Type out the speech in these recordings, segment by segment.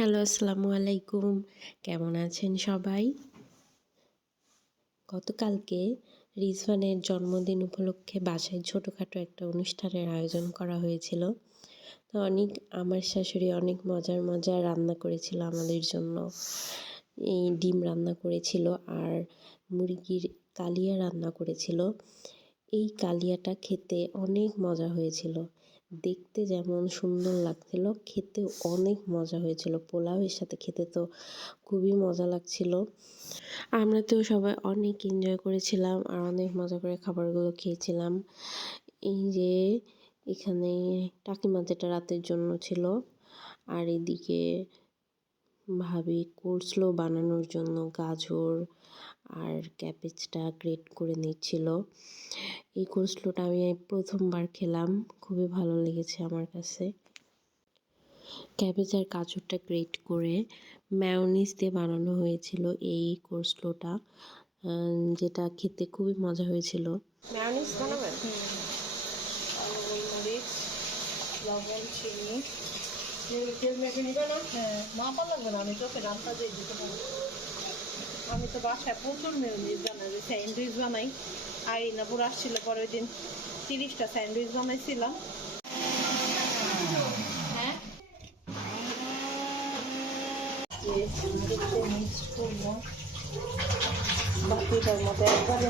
Hello, আসসালামু আলাইকুম। কেমন আছেন সবাই? গতকালকে রিজওয়ানের জন্মদিন উপলক্ষে বাসায় ছোটোখাটো একটা অনুষ্ঠানের আয়োজন করা হয়েছিল। তো আমার শাশুড়ি অনেক মজার মজার রান্না করেছিল আমাদের জন্য। এই ডিম রান্না করেছিল আর মুরগির কালিয়া রান্না করেছিল। এই কালিয়াটা খেতে অনেক মজা হয়েছিল। দেখতে যেমন সুন্দর লাগছিল, খেতেও অনেক মজা হয়েছিল। পোলাওয়ের সাথে খেতে তো খুবই মজা লাগছিল। আমরা তো সবাই অনেক এনজয় করেছিলাম আর অনেক মজা করে খাবারগুলো খেয়েছিলাম। এই যে এখানে টাকিমা যেটা রাতের জন্য ছিল, আর এদিকে ভাবি কোলস্লো বানানোর জন্য গাজর আর ক্যাবেজটা গ্রেট করে নিচ্ছিল। এই কোলস্লোটা আমি প্রথমবার খেলাম, খুবই ভালো লেগেছে আমার কাছে। ক্যাবেজ আর গাজরটা গ্রেট করে ম্যায়োনিজ দিয়ে বানানো হয়েছিল এই কোলস্লোটা, যেটা খেতে খুবই মজা হয়েছিল। ম্যায়োনিজ বানাবেন? গোলমরিচ, লবণ, চিনি। তেল মেখে নিবে না? হ্যাঁ, মাপা লাগবে না, আমি চোখে রান্না দিয়ে দিতে পারবো। আমি তো বাসায় প্রচুর মেয়োনিজ বানাই, স্যান্ডউইচ বানাই। আর ইনাপুর আসছিল পরে ওই দিন 30টা স্যান্ডউইচ বানাইছিলাম। হ্যাঁ, মিক্স করবো বাকিটার মধ্যে একবারে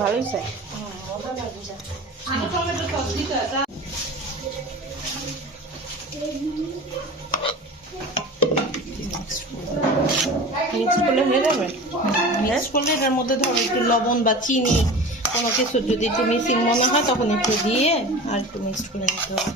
ভালোই স্যার। মজা লাগবে। আমি টমেটো সস দিতে মিক্স করলে হয়ে যাবে। মিক্স করলে এটার মধ্যে ধরো একটু লবণ বা চিনি কোনো কিছু যদি একটু মিসিং মনে হয় তখন একটু দিয়ে আর একটু মিক্স করে নিতে হবে।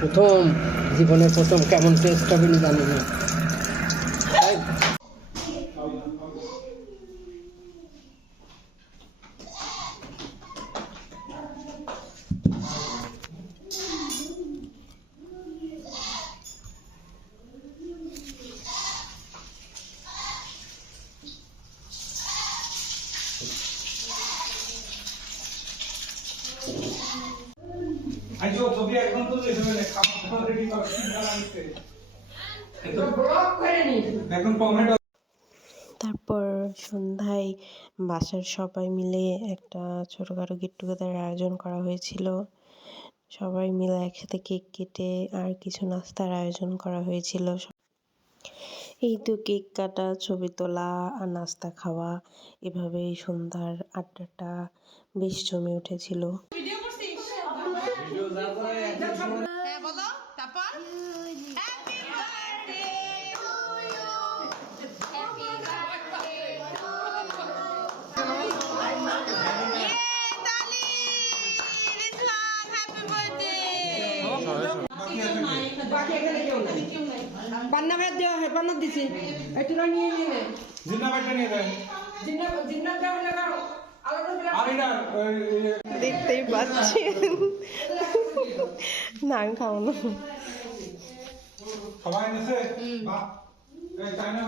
প্রথম জীবনের প্রথম কেমন টেস্ট হবে জানি না। আইজো ছবি একদম তো এসে খাবার রেডি করা আছে এটা ব্লক করে নি এখন টমেটো। তারপর সন্ধ্যায় বাসার সবাই মিলে একটা ছোটোখাটো গেট টুগেদার আয়োজন করা হয়েছিল। সবাই মিলে একসাথে কেক কেটে আর কিছু নাস্তার আয়োজন করা হয়েছিল। এই তো কেক কাটা, ছবি তোলা আর নাস্তা খাওয়া, এভাবেই সন্ধ্যার আড্ডাটা বেশ জমে উঠেছিল। পান্না ভাত দেওয়া হয়, পান্না দিছি একটু নিয়ে নিয়ে জিন্নাবাইটা নিয়ে দেন। জিন্নাত দেওয়া হলে আলাদা দেখতেই পাচ্ছি না, আমি খাবো না। সবাই এনেছে? বাহ, এই চাইনা